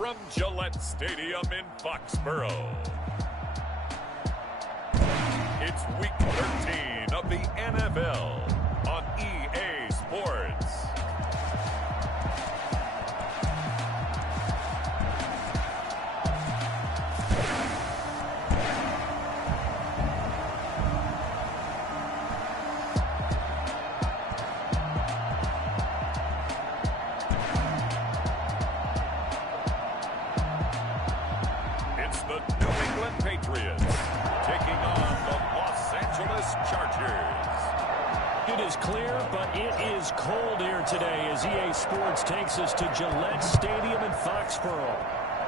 from Gillette Stadium in Foxborough. It's Week 13 of the NFL on EA Sports. It's the New England Patriots taking on the Los Angeles Chargers. It is clear, but it is cold here today as EA Sports takes us to Gillette Stadium in Foxborough.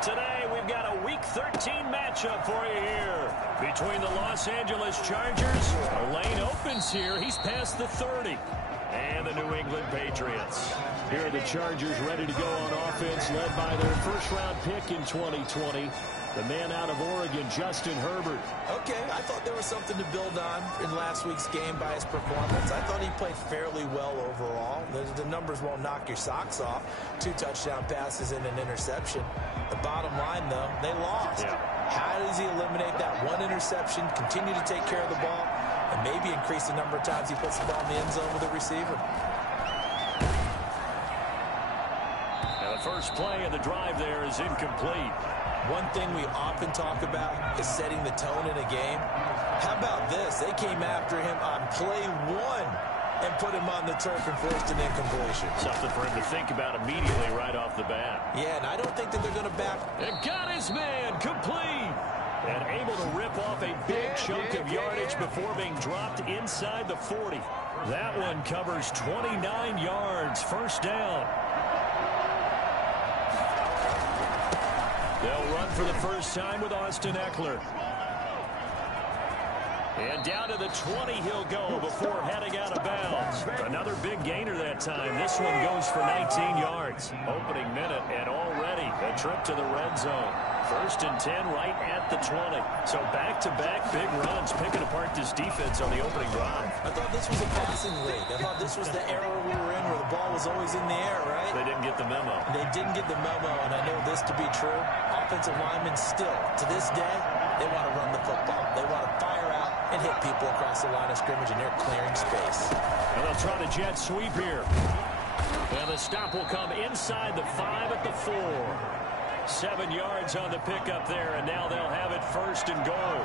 Today, we've got a Week 13 matchup for you here between the Los Angeles Chargers. A lane opens here. He's past the 30. And the New England Patriots. Here are the Chargers ready to go on offense, led by their first-round pick in 2020. The man out of Oregon, Justin Herbert. Okay, I thought there was something to build on in last week's game by his performance. I thought he played fairly well overall. The numbers won't knock your socks off. 2 touchdown passes and an interception. The bottom line, though, they lost. Yeah. How does he eliminate that one interception, continue to take care of the ball, and maybe increase the number of times he puts the ball in the end zone with a receiver? Now the first play of the drive there is incomplete. One thing we often talk about is setting the tone in a game. How about this? They came after him on play 1 and put him on the turf and forced an incompletion. Something for him to think about immediately right off the bat. Yeah, and I don't think that they're going to back. And got his man complete. And able to rip off a big chunk of yardage before being dropped inside the 40. That one covers 29 yards. First down. They'll run for the first time with Austin Eckler. And down to the 20 he'll go before heading out of bounds. Another big gainer that time. This one goes for 19 yards. Opening minute and already a trip to the red zone. First and 10 right at the 20. So back-to-back big runs picking apart this defense on the opening drive. I thought this was a passing league. I thought this was the era we were in where the ball was always in the air, right? They didn't get the memo. They didn't get the memo, and I know this to be true. Offensive linemen still, to this day, they want to run the football. They want to fire out and hit people across the line of scrimmage, and they're clearing space. And they'll try the jet sweep here. And the stop will come inside the 5 at the 4. 7 yards on the pickup there, and now they'll have it first and goal.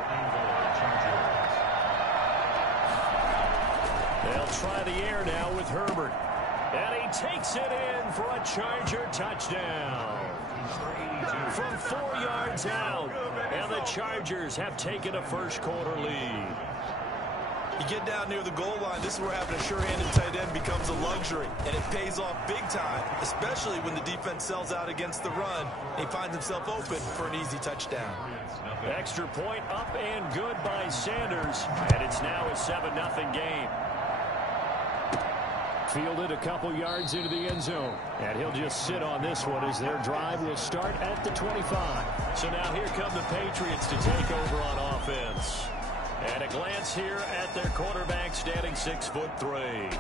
They'll try the air now with Herbert. And he takes it in for a Charger touchdown. From 4 yards out, and the Chargers have taken a first-quarter lead. You get down near the goal line, this is where having a sure-handed tight end becomes a luxury, and it pays off big time, especially when the defense sells out against the run, and he finds himself open for an easy touchdown. Extra point up and good by Sanders, and it's now a 7-0 game. Fielded a couple yards into the end zone, and he'll just sit on this one as their drive will start at the 25. So now here come the Patriots to take over on offense. And a glance here at their quarterback standing 6'3".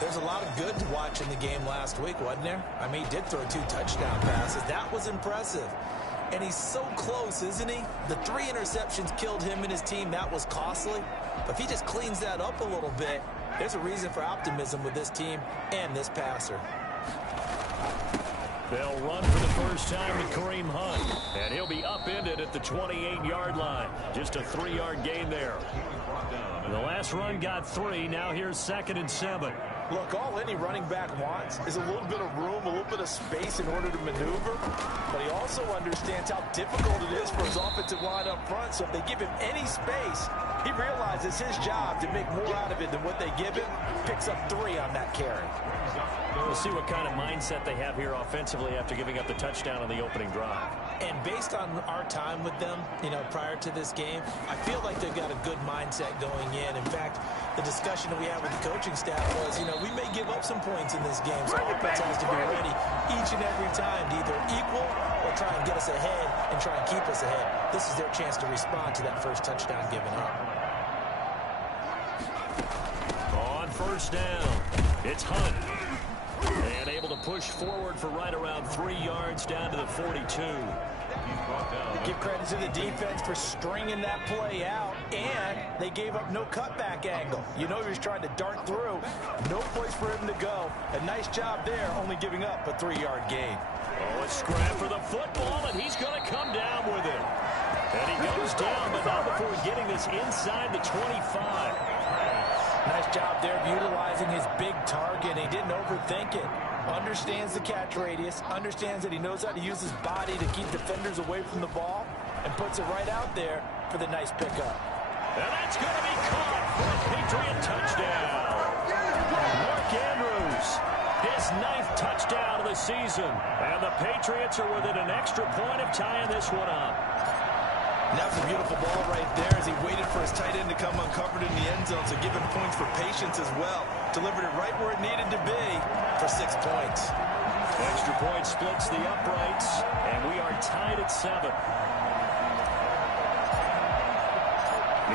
There's a lot of good to watch in the game last week, wasn't there? I mean, he did throw 2 touchdown passes. That was impressive. And he's so close, isn't he? The 3 interceptions killed him and his team. That was costly. But if he just cleans that up a little bit, there's a reason for optimism with this team and this passer. They'll run for the first time with Kareem Hunt. And he'll be upended at the 28-yard line. Just a 3-yard gain there. The last run got 3. Now here's 2nd and 7. Look, all any running back wants is a little bit of room, a little bit of space in order to maneuver. But he also understands how difficult it is for his offensive line up front. So if they give him any space, he realizes his job to make more out of it than what they give him. Picks up 3 on that carry. We'll see what kind of mindset they have here offensively after giving up the touchdown on the opening drive. And based on our time with them, prior to this game, I feel like they've got a good mindset going in. In fact, the discussion that we had with the coaching staff was, we may give up some points in this game, so offense has to be ready each and every time to either equal or try and get us ahead and try and keep us ahead. This is their chance to respond to that first touchdown given up. On first down, it's Hunt. And able to push forward for right around 3 yards down to the 42. Give credit to the defense for stringing that play out, and they gave up no cutback angle. You know he was trying to dart through. No place for him to go. A nice job there, only giving up a 3-yard gain. Oh, a scrap for the football, and he's going to come down with it. And he goes down, but not before getting this inside the 25. Nice job there of utilizing his big target. He didn't overthink it. Understands the catch radius, understands that he knows how to use his body to keep defenders away from the ball, and puts it right out there for the nice pickup. And that's going to be caught for a Patriot touchdown. Mark Andrews, his 9th touchdown of the season. And the Patriots are within an extra point of tying this one up. And that was a beautiful ball right there as he waited for his tight end to come uncovered in the end zone, so giving points for patience as well. Delivered it right where it needed to be for 6 points. Extra point splits the uprights, and we are tied at 7.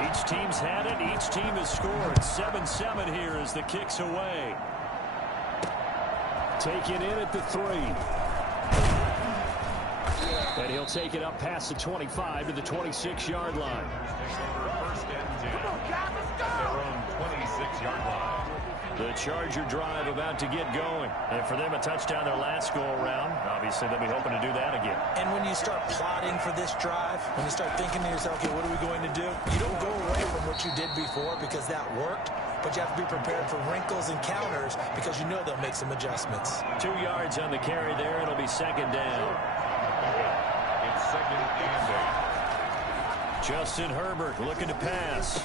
Each team's had it. Each team has scored. 7-7 here as the kick's away. Taken in at the 3. And he'll take it up past the 25 to the 26-yard line. First and 10. Their own 26-yard line. The Charger drive about to get going. And for them, a touchdown their last go-around. Obviously, they'll be hoping to do that again. And when you start plotting for this drive, when you start thinking to yourself, okay, what are we going to do? You don't go away from what you did before because that worked, but you have to be prepared for wrinkles and counters because you know they'll make some adjustments. 2 yards on the carry there. It'll be second down. It's second and 8. Justin Herbert looking to pass.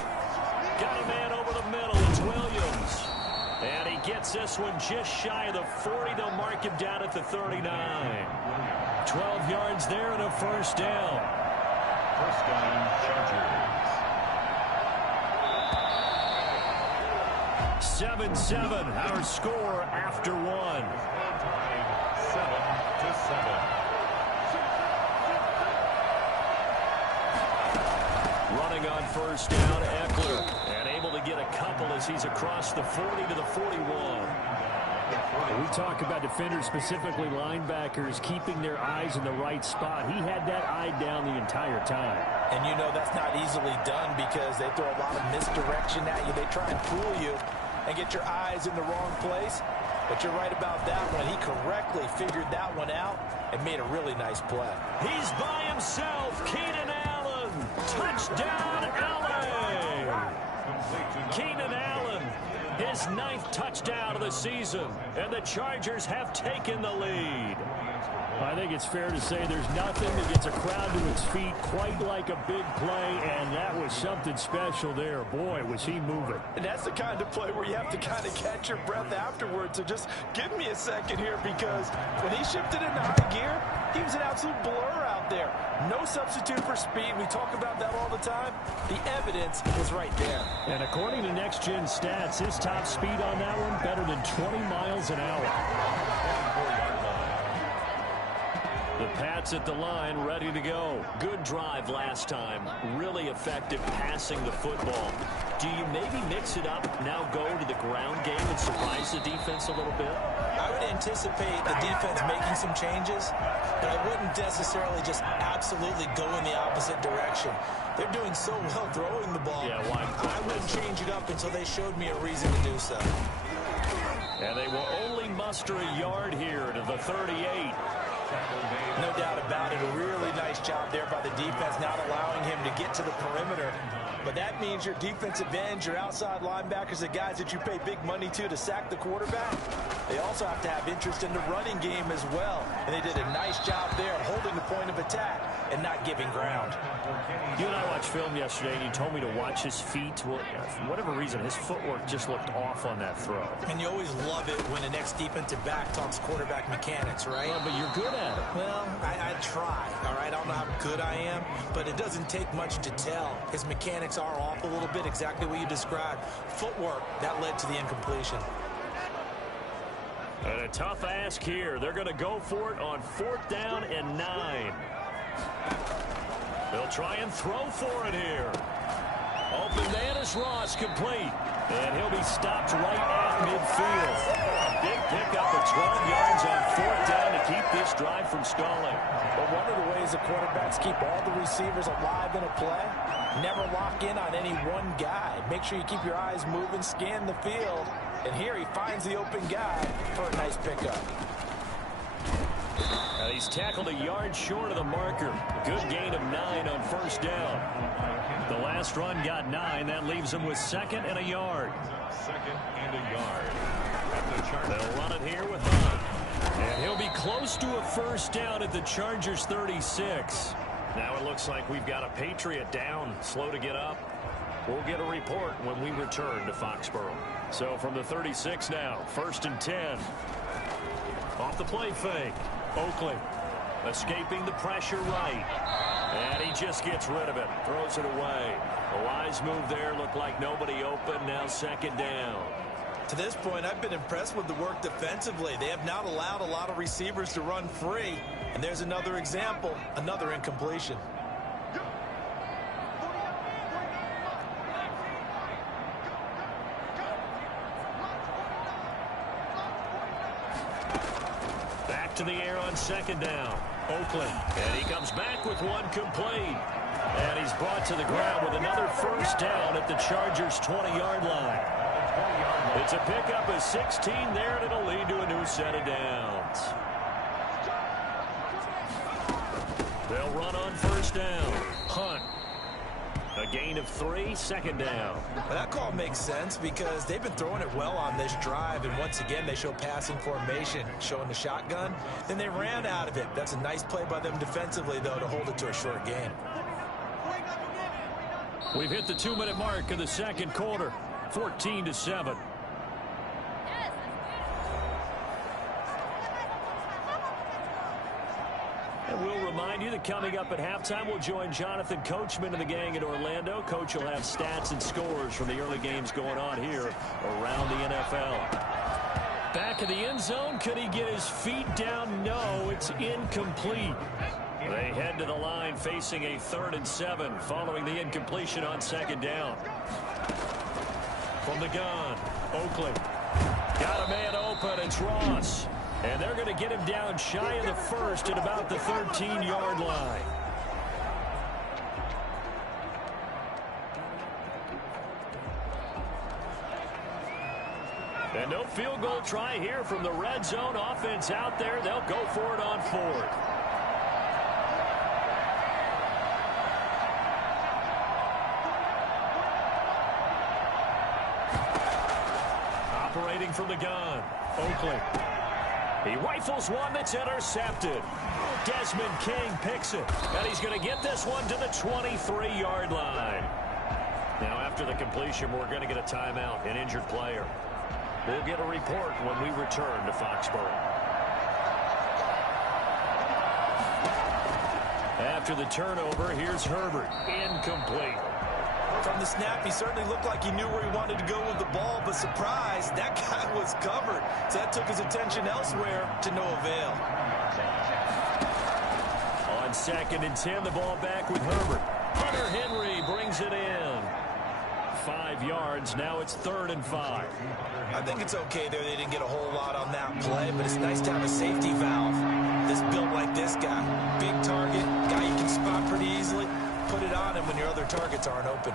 Got a man over the middle. It's Williams. And he gets this one just shy of the 40. They'll mark him down at the 39. 12 yards there and a first down. First down, Chargers. 7-7, our score after 1. 7-7. Running on first down, Eckler. And able to get a couple as he's across the 40 to the 41. We talk about defenders, specifically linebackers, keeping their eyes in the right spot. He had that eye down the entire time. And you know that's not easily done because they throw a lot of misdirection at you. They try and fool you and get your eyes in the wrong place. But you're right about that one. He correctly figured that one out and made a really nice play. He's by himself. Keenan Allen. Touchdown, LA. Keenan Allen, his 9th touchdown of the season. And the Chargers have taken the lead. I think it's fair to say there's nothing that gets a crowd to its feet quite like a big play, and that was something special there. Boy, was he moving. And that's the kind of play where you have to kind of catch your breath afterwards. So just give me a second here because when he shifted into high gear, he was an absolute blur out there. No substitute for speed. We talk about that all the time. The evidence was right there. And according to Next Gen Stats, his top speed on that one, better than 20 miles an hour. The Pats at the line, ready to go. Good drive last time. Really effective passing the football. Do you maybe mix it up, now go to the ground game and surprise the defense a little bit? I would anticipate the defense making some changes, but I wouldn't necessarily just absolutely go in the opposite direction. They're doing so well throwing the ball. Yeah, why? I wouldn't change it up until they showed me a reason to do so. And they will only muster a yard here to the 38. No doubt about it. A really nice job there by the defense, not allowing him to get to the perimeter. But that means your defensive ends, your outside linebackers, the guys that you pay big money to sack the quarterback, they also have to have interest in the running game as well. And they did a nice job there of holding the point of attack and not giving ground. You and I watched film yesterday, and you told me to watch his feet. Well, for whatever reason, his footwork just looked off on that throw. And you always love it when the next defensive back talks quarterback mechanics, right? Well, but you're good at it. Well, I try, all right? I don't know how good I am, but it doesn't take much to tell. His mechanics are off a little bit, exactly what you described. Footwork, that led to the incompletion. And a tough ask here. They're going to go for it on 4th down and 9. They'll try and throw for it here. Open man is Ross, complete. And he'll be stopped right at midfield. A big pickup of 12 yards on 4th down to keep this drive from stalling. Well, one of the ways the quarterbacks keep all the receivers alive in a play, never lock in on any one guy. Make sure you keep your eyes moving, scan the field. And here he finds the open guy for a nice pickup. And he's tackled a yard short of the marker. A good gain of 9 on 1st down. The last run got 9. That leaves him with 2nd and a yard. 2nd and a yard. They'll run it here with Hunt. And he'll be close to a 1st down at the Chargers 36. Now it looks like we've got a Patriot down, slow to get up. We'll get a report when we return to Foxborough. So from the 36 now, 1st and 10. Off the play fake. Oakley escaping the pressure right. And he just gets rid of it. Throws it away. A wise move there. Looked like nobody open. Now 2nd down. To this point, I've been impressed with the work defensively. They have not allowed a lot of receivers to run free. And there's another example, another incompletion. Back to the air on 2nd down. Oakland. And he comes back with one complete. And he's brought to the ground with another 1st down at the Chargers' 20-yard line. It's a pickup of 16 there, and it'll lead to a new set of downs. They'll run on 1st down. Hunt. A gain of 3, 2nd down. Well, that call makes sense because they've been throwing it well on this drive, and once again they show passing formation, showing the shotgun. Then they ran out of it. That's a nice play by them defensively, though, to hold it to a short gain. We've hit the 2-minute mark of the 2nd quarter, 14-7. And we'll remind you that coming up at halftime, we'll join Jonathan Coachman and the gang in Orlando. Coach will have stats and scores from the early games going on here around the NFL. Back in the end zone, could he get his feet down? No, it's incomplete. They head to the line facing a 3rd and 7 following the incompletion on 2nd down. From the gun, Oakley. Got a man open, it's Ross. And they're going to get him down shy of the 1st at about the 13-yard line. And no field goal try here from the red zone. Offense out there. They'll go for it on 4th. Operating from the gun, Oakley. He rifles one that's intercepted. Desmond King picks it. And he's going to get this one to the 23-yard line. Now, after the completion, we're going to get a timeout, an injured player. We'll get a report when we return to Foxborough. After the turnover, here's Herbert. Incomplete. From the snap, he certainly looked like he knew where he wanted to go with the ball, but surprise, that guy was covered. So that took his attention elsewhere to no avail. On 2nd and 10, the ball back with Herbert. Hunter Henry brings it in. 5 yards. Now it's 3rd and 5. I think it's okay there. They didn't get a whole lot on that play, but it's nice to have a safety valve. This built like this guy. Big target, guy you can spot pretty easily. Put it on him when your other targets aren't open.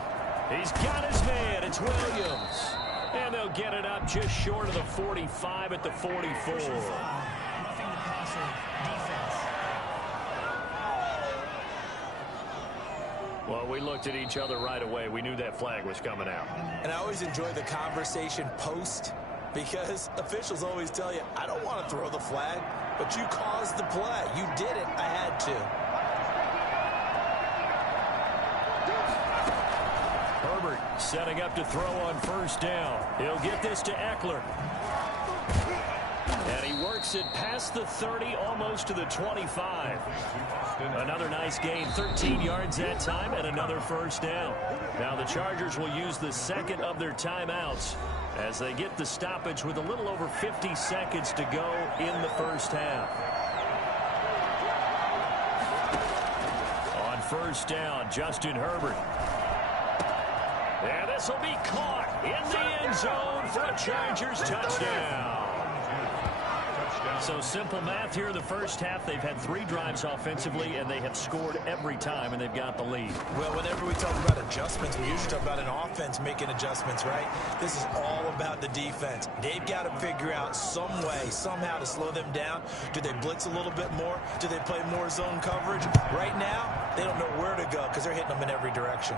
He's got his man. It's Williams. And they'll get it up just short of the 45 at the 44. Well, we looked at each other right away. We knew that flag was coming out. And I always enjoy the conversation post because officials always tell you, I don't want to throw the flag, but you caused the play. You did it. I had to. Herbert setting up to throw on 1st down. He'll get this to Eckler. And he works it past the 30, almost to the 25. Another nice gain, 13 yards that time, and another 1st down. Now the Chargers will use the 2nd of their timeouts as they get the stoppage with a little over 50 seconds to go in the 1st half. On 1st down, Justin Herbert. And this This will be caught in the end zone for a Chargers touchdown. So simple math here in the first half. They've had 3 drives offensively, and they have scored every time, and they've got the lead. Well, whenever we talk about adjustments, we usually talk about an offense making adjustments, right? This is all about the defense. They've got to figure out some way, somehow to slow them down. Do they blitz a little bit more? Do they play more zone coverage? Right now, they don't know where to go because they're hitting them in every direction.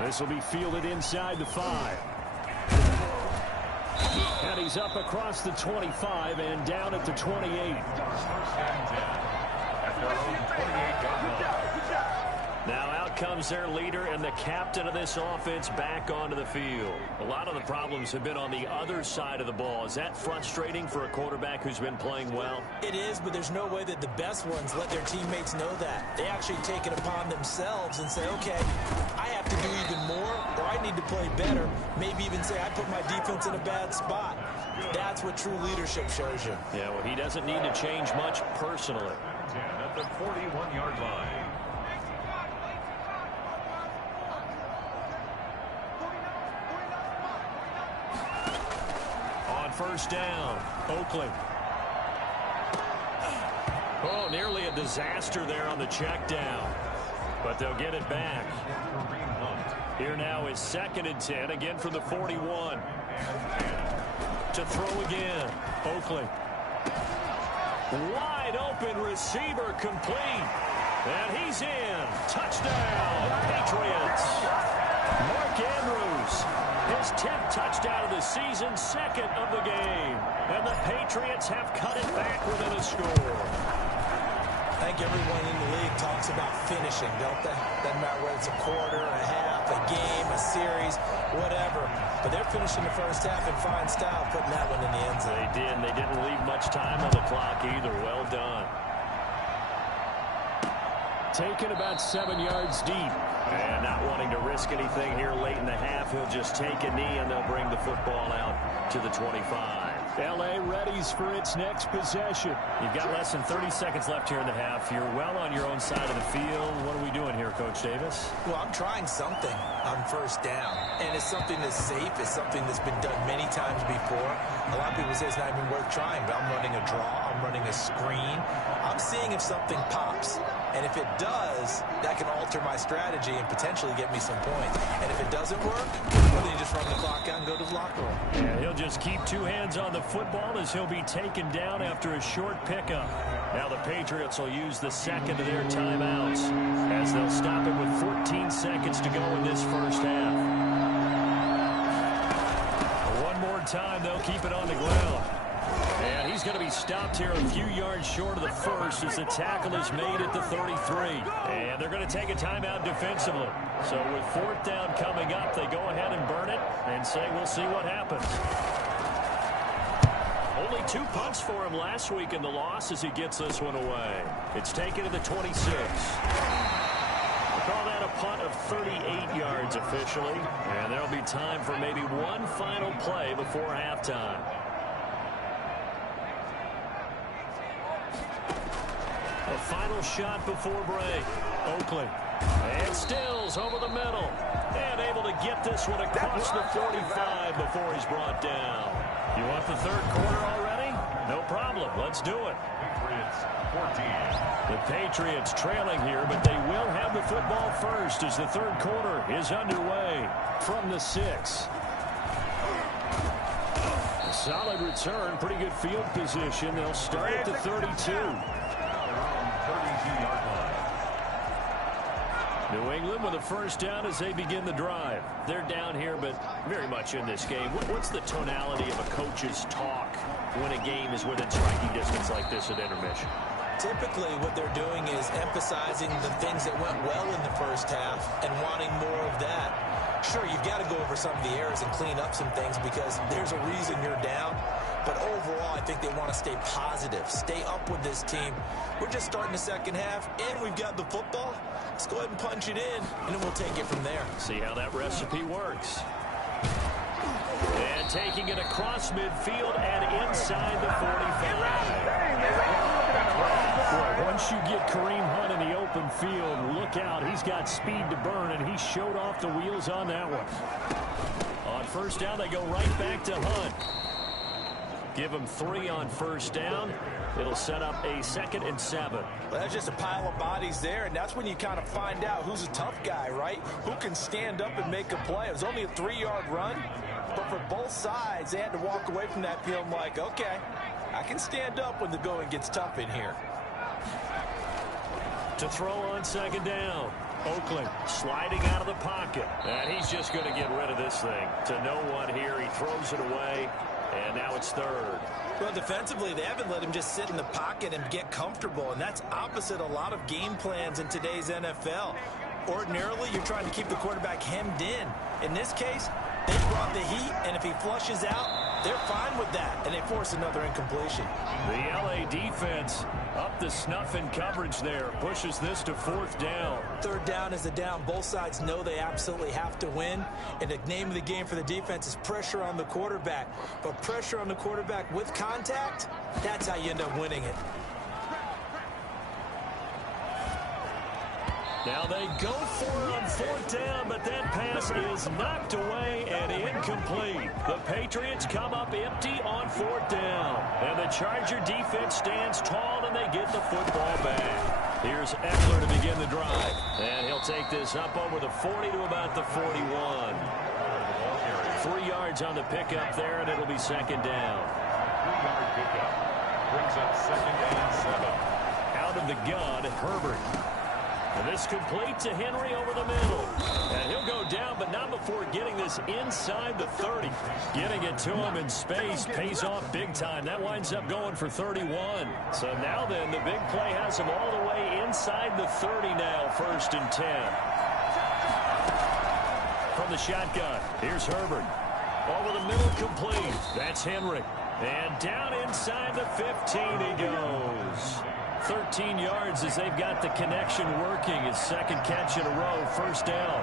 This will be fielded inside the 5. And he's up across the 25 and down at the 28. Now out comes their leader and the captain of this offense back onto the field. A lot of the problems have been on the other side of the ball. Is that frustrating for a quarterback who's been playing well? It is, but there's no way that the best ones let their teammates know that. They actually take it upon themselves and say, okay, I have to do even more, or I need to play better. Maybe even say, I put my defense in a bad spot. That's what true leadership shows you. Yeah, well, he doesn't need to change much personally. At the 41-yard line. On first down, Oakland. Oh, nearly a disaster there on the check down. But they'll get it back. Here now is 2nd and 10, again from the 41. To throw again, Oakland. Wide open receiver complete. And he's in. Touchdown, Patriots. Mark Andrews, his 10th touchdown of the season, 2nd of the game. And the Patriots have cut it back within a score. I think everyone in the league talks about finishing, don't they? Doesn't matter whether it's a quarter, a half, a game, a series, whatever. But they're finishing the first half in fine style, putting that one in the end zone. They did, and they didn't leave much time on the clock either. Well done. Taken about 7 yards deep. And not wanting to risk anything here late in the half, he'll just take a knee, and they'll bring the football out to the 25. L.A. readies for its next possession. You've got less than 30 seconds left here in the half. You're well on your own side of the field. What are we doing here, Coach Davis? Well, I'm trying something on first down. And it's something that's safe. It's something that's been done many times before. A lot of people say it's not even worth trying, but I'm running a draw. I'm running a screen. I'm seeing if something pops. And if it does, that can alter my strategy and potentially get me some points. And if it doesn't work, well, then you just run the clock out and go to the locker room. Yeah, he'll just keep 2 hands on the football as he'll be taken down after a short pickup. Now the Patriots will use the 2nd of their timeouts as they'll stop it with 14 seconds to go in this first half. One more time, they'll keep it on the ground. And he's going to be stopped here a few yards short of the first as the tackle is made at the 33. And they're going to take a timeout defensively. So with 4th down coming up, they go ahead and burn it and say we'll see what happens. Only 2 punts for him last week in the loss as he gets this one away. It's taken to the 26. We'll call that a punt of 38 yards officially. And there'll be time for maybe one final play before halftime. A final shot before break. Oakland. And Stills over the middle. And able to get this one across the 45 before he's brought down. You want the 3rd quarter already? No problem. Let's do it. The Patriots trailing here, but they will have the football first as the 3rd quarter is underway. From the 6. A solid return. Pretty good field position. They'll start at the 32. New England with a first down as they begin the drive. They're down here, but very much in this game. What's the tonality of a coach's talk when a game is within striking distance like this at intermission? Typically, what they're doing is emphasizing the things that went well in the first half and wanting more of that. Sure, you've got to go over some of the errors and clean up some things because there's a reason you're down. But overall, I think they want to stay positive, stay up with this team. We're just starting the second half, and we've got the football. Let's go ahead and punch it in, and then we'll take it from there. See how that recipe works. And taking it across midfield and inside the 45. Boy, Once you get Kareem Hunt in the open field, look out. He's got speed to burn, and he showed off the wheels on that one. On first down, they go right back to Hunt. Give him 3 on first down. It'll set up a 2nd and 7. Well, that's just a pile of bodies there, and that's when you kind of find out who's a tough guy, right? Who can stand up and make a play. It was only a 3-yard run, but for both sides, they had to walk away from that feeling like, okay, I can stand up when the going gets tough in here. To throw on 2nd down. Oakland sliding out of the pocket. And he's just going to get rid of this thing. To no one here. He throws it away. And now it's 3rd. Well, defensively, they haven't let him just sit in the pocket and get comfortable, and that's opposite a lot of game plans in today's NFL. Ordinarily, you're trying to keep the quarterback hemmed in. In this case, they brought the heat, and if he flushes out, they're fine with that, and they force another incompletion. The LA defense up the snuff in coverage there. Pushes this to 4th down. 3rd down is the down. Both sides know they absolutely have to win. And the name of the game for the defense is pressure on the quarterback. But pressure on the quarterback with contact, that's how you end up winning it. Now they go for it on 4th down, but that pass is knocked away and incomplete. The Patriots come up empty on 4th down. And the Charger defense stands tall, and they get the football back. Here's Eckler to begin the drive. And he'll take this up over the 40 to about the 41. 3 yards on the pickup there, and it'll be 2nd down. 3-yard pickup brings up 2nd and 7. Out of the gun, Herbert. And this complete to Henry over the middle. And he'll go down, but not before getting this inside the 30. Getting it to him in space pays off big time. That winds up going for 31. So now then, the big play has him all the way inside the 30 now, 1st and 10. From the shotgun, here's Herbert. Over the middle, complete. That's Henry. And down inside the 15 he goes. 13 yards as they've got the connection working. His 2nd catch in a row, 1st down.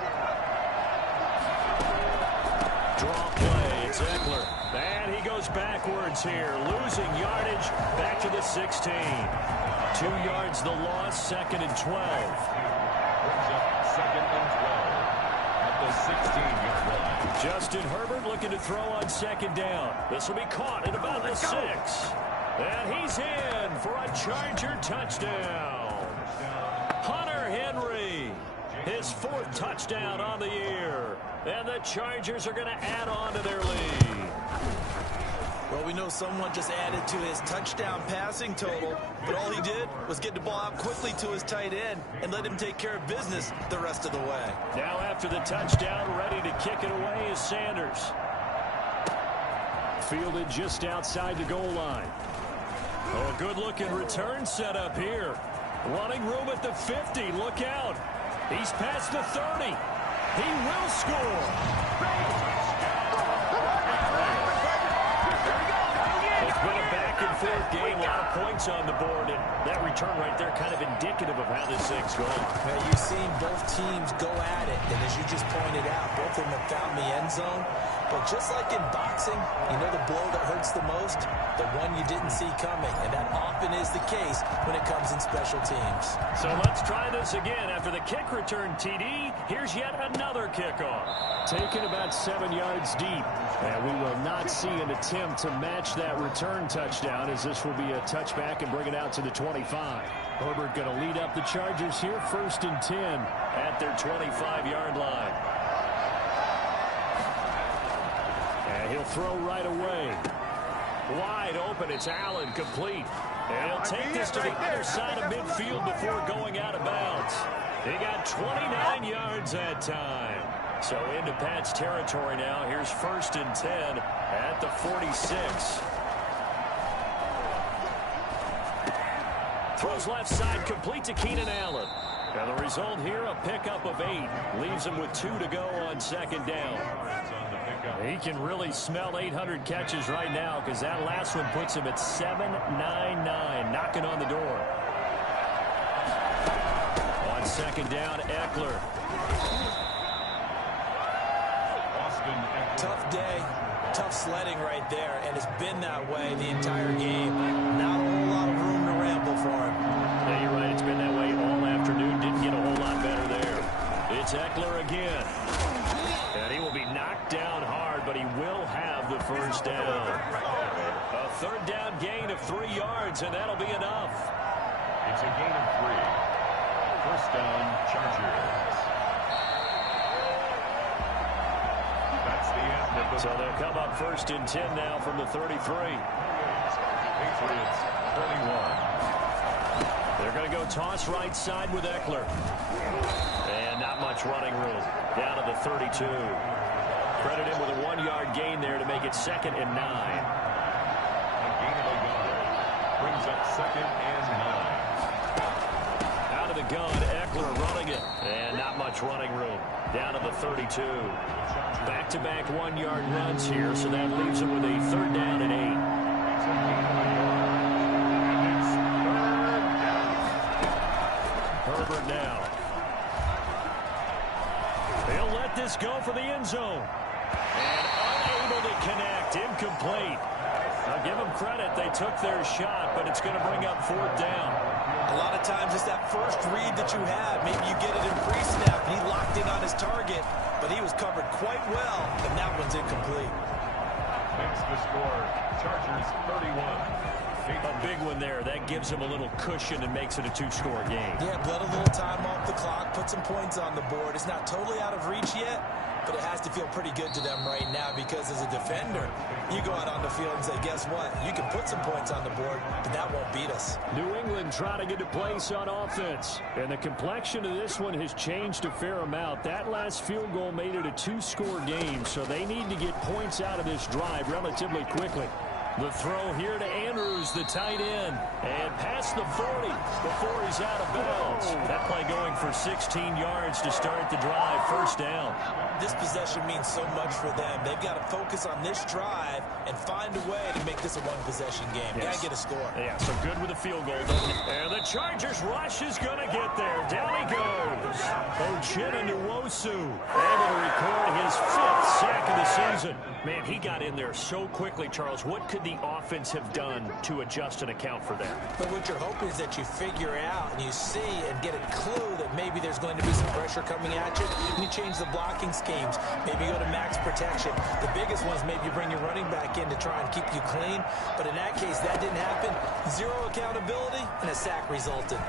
Draw play, it's Eckler. And he goes backwards here, losing yardage back to the 16. 2 yards the loss, 2nd and 12. Brings up 2nd and 12 at the 16-yard line. Justin Herbert looking to throw on 2nd down. This will be caught at about the 6. And he's in for a Charger touchdown. Hunter Henry, his 4th touchdown on the year. And the Chargers are going to add on to their lead. Well, we know someone just added to his touchdown passing total, but all he did was get the ball out quickly to his tight end and let him take care of business the rest of the way. Now after the touchdown, ready to kick it away is Sanders. Fielded just outside the goal line. Oh, good-looking return set up here. Running room at the 50. Look out. He's past the 30. He will score. It's been a back-and-forth game. A lot of points on the board. And that return right there kind of indicative of how this thing's going. Now, you've seen both teams go at it. And as you just pointed out, both of them have found the end zone. But just like in boxing, you know the blow that hurts the most? The one you didn't see coming. And that often is the case when it comes in special teams. So let's try this again. After the kick return, TD, here's yet another kickoff. Taken about 7 yards deep. And we will not see an attempt to match that return touchdown, as this will be a touchback and bring it out to the 25. Herbert going to lead up the Chargers here, 1st and 10 at their 25-yard line. And he'll throw right away. Wide open, it's Allen, complete. And he'll take this to the other side of midfield before going out of bounds. He got 29 yards that time. So into Pat's territory now. Here's 1st and 10 at the 46. Throws left side, complete to Keenan Allen. And the result here, a pickup of 8. Leaves him with 2 to go on 2nd down. He can really smell 800 catches right now, because that last one puts him at 799, knocking on the door. On 2nd down, Eckler. Tough day. Tough sledding right there, and it's been that way the entire game. Not a whole lot of room to ramble for him. Yeah, you're right. It's been that way all afternoon. Didn't get a whole lot better there. It's Eckler again. And he will be knocked down hard, but he will have the first down. A third down gain of 3 yards, and that'll be enough. It's a gain of 3. First down, Chargers. That's the end of the... So they'll come up first and 10 now from the 33. Patriots, 31. They're going to go toss right side with Eckler. And not much running room. Down to the 32. Credit him with a 1-yard gain there to make it 2nd and 9. A gain of a yard. Brings up 2nd and 9. Out of the gun, Eckler running it. And not much running room. Down to the 32. Back-to-back 1-yard runs here, so that leaves him with a 3rd down and 8. It's a gain of a yard. And it's 3rd down. Herbert now. He'll let this go for the end zone. And unable to connect. Incomplete. Now give them credit. They took their shot, but it's going to bring up 4th down. A lot of times it's that first read that you have. Maybe you get it in pre-snap. He locked in on his target, but he was covered quite well, and that one's incomplete. Makes the score. Chargers 31. A big one there. That gives him a little cushion and makes it a 2-score game. Yeah, let a little time off the clock, put some points on the board. It's not totally out of reach yet, but it has to feel pretty good to them right now because as a defender, you go out on the field and say, guess what? You can put some points on the board, but that won't beat us. New England trying to get a place on offense, and the complexion of this one has changed a fair amount. That last field goal made it a 2-score game, so they need to get points out of this drive relatively quickly. The throw here to Andrews, the tight end, and past the 40 before he's out of bounds. That play going for 16 yards to start the drive, 1st down. This possession means so much for them. They've got to focus on this drive and find a way to make this a one-possession game. Yes. Got to get a score. Yeah, so good with the field goal. And the Chargers rush is going to get there. Down he goes. Uchenna Nwosu able to record his 5th sack of the season. Man, he got in there so quickly, Charles. What could the offense have done to adjust and account for that? But what you're hoping is that you figure out and you see and get a clue that maybe there's going to be some pressure coming at you. And you change the blocking schemes. Maybe go to max protection. The biggest one is maybe you bring your running back in to try and keep you clean. But in that case, that didn't happen. 0 accountability, and a sack resulted.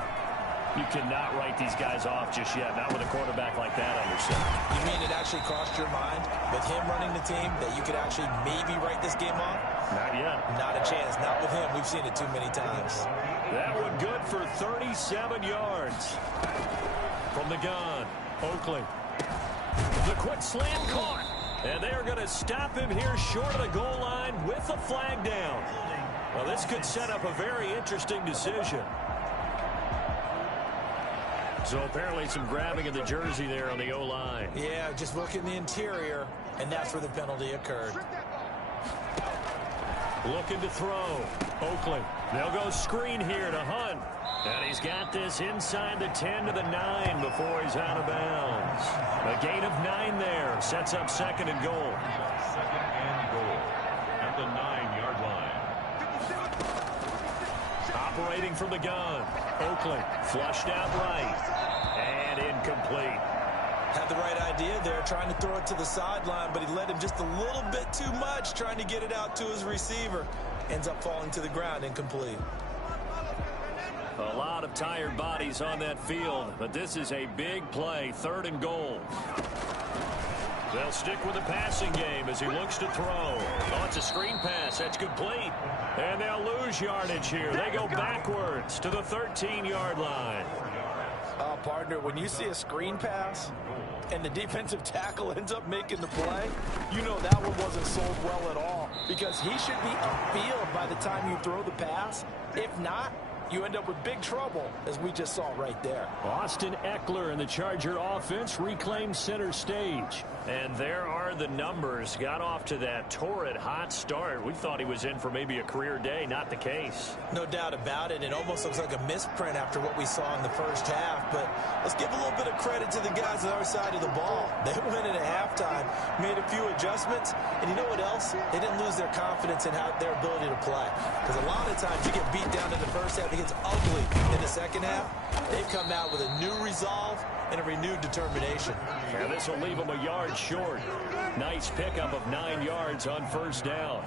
You cannot write these guys off just yet, not with a quarterback like that under center. You mean it actually crossed your mind with him running the team that you could actually maybe write this game off? Not yet. Not a chance. Not with him. We've seen it too many times. That one good for 37 yards. From the gun, Oakley. The quick slant caught. And they are going to stop him here short of the goal line with a flag down. Well, this could set up a very interesting decision. So apparently some grabbing of the jersey there on the O-line. Yeah, just look in the interior, and that's where the penalty occurred. Looking to throw. Oakley. They'll go screen here to Hunt. And he's got this inside the 10 to the 9 before he's out of bounds. A gain of 9 there. Sets up 2nd and goal. 2nd and goal at the 9-yard line. Operating from the gun. Oakley flushed out right. And incomplete. Had the right idea there, trying to throw it to the sideline, but he led him just a little bit too much, trying to get it out to his receiver. Ends up falling to the ground, incomplete. A lot of tired bodies on that field, but this is a big play, 3rd and goal. They'll stick with the passing game as he looks to throw. Oh, it's a screen pass. That's complete. And they'll lose yardage here. They go backwards to the 13-yard line. Partner, when you see a screen pass and the defensive tackle ends up making the play, you know that one wasn't sold well at all because he should be upfield by the time you throw the pass. If not, you end up with big trouble, as we just saw right there. Austin Eckler and the Charger offense reclaimed center stage. And there are the numbers. Got off to that torrid hot start. We thought he was in for maybe a career day. Not the case. No doubt about it. It almost looks like a misprint after what we saw in the first half. But let's give a little bit of credit to the guys on our side of the ball. They went in at halftime, made a few adjustments, and you know what else? They didn't lose their confidence in their ability to play. Because a lot of times you get beat down in the first half, it gets ugly in the second half. They've come out with a new resolve and a renewed determination. Yeah, this will leave them a yard short. Nice pickup of 9 yards on first down.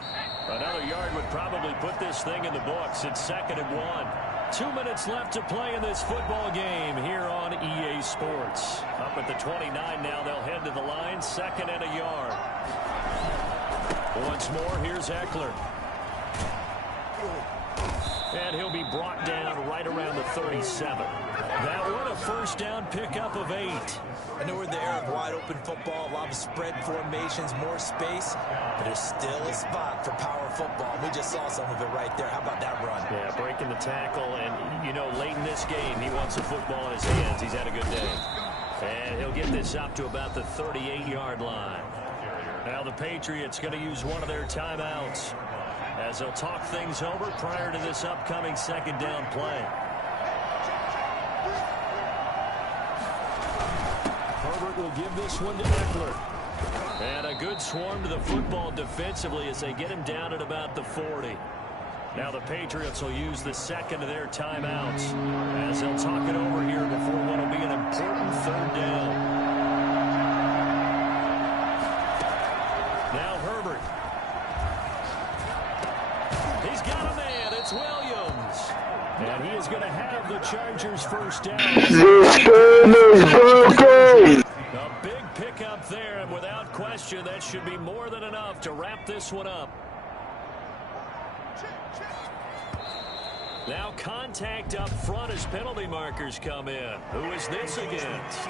Another yard would probably put this thing in the books. It's 2nd and 1. 2 minutes left to play in this football game here on EA Sports. Up at the 29 now. They'll head to the line. 2nd and a yard. Once more, here's Eckler. And he'll be brought down right around the 37. That one a first down pickup of 8. I know we're in the era of wide open football, a lot of spread formations, more space, but there's still a spot for power football. We just saw some of it right there. How about that run? Yeah, breaking the tackle, and, you know, late in this game, he wants the football in his hands. He's had a good day. And he'll get this up to about the 38-yard line. Now the Patriots going to use one of their timeouts as they'll talk things over prior to this upcoming second down play. Herbert will give this one to Eckler. And a good swarm to the football defensively as they get him down at about the 40. Now the Patriots will use the second of their timeouts as they'll talk it over here before what will be an important third down. Now Herbert. He's got a man. It's Williams. And he is going to have the Chargers first down. A big pickup there, and without question, that should be more than enough to wrap this one up. Now contact up front as penalty markers come in. Who is this against?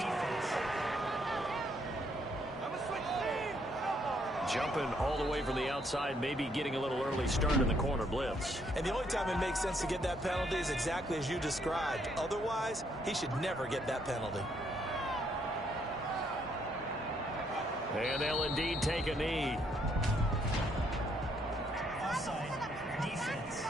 Jumping all the way from the outside, maybe getting a little early start in the corner blitz. And the only time it makes sense to get that penalty is exactly as you described. Otherwise, he should never get that penalty. And they'll indeed take a knee. Offside, defense.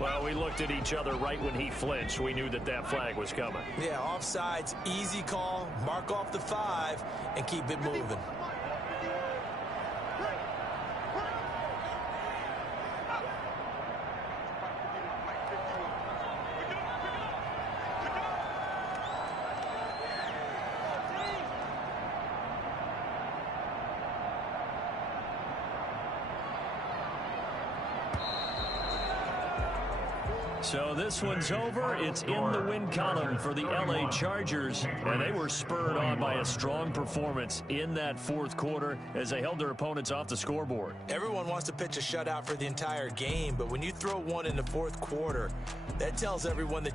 Well, we looked at each other right when he flinched. We knew that that flag was coming. Yeah, offsides, easy call, mark off the 5, and keep it moving. So this one's over. It's in the win column for the LA Chargers, and they were spurred on by a strong performance in that fourth quarter as they held their opponents off the scoreboard. Everyone wants to pitch a shutout for the entire game, but when you throw one in the fourth quarter, that tells everyone that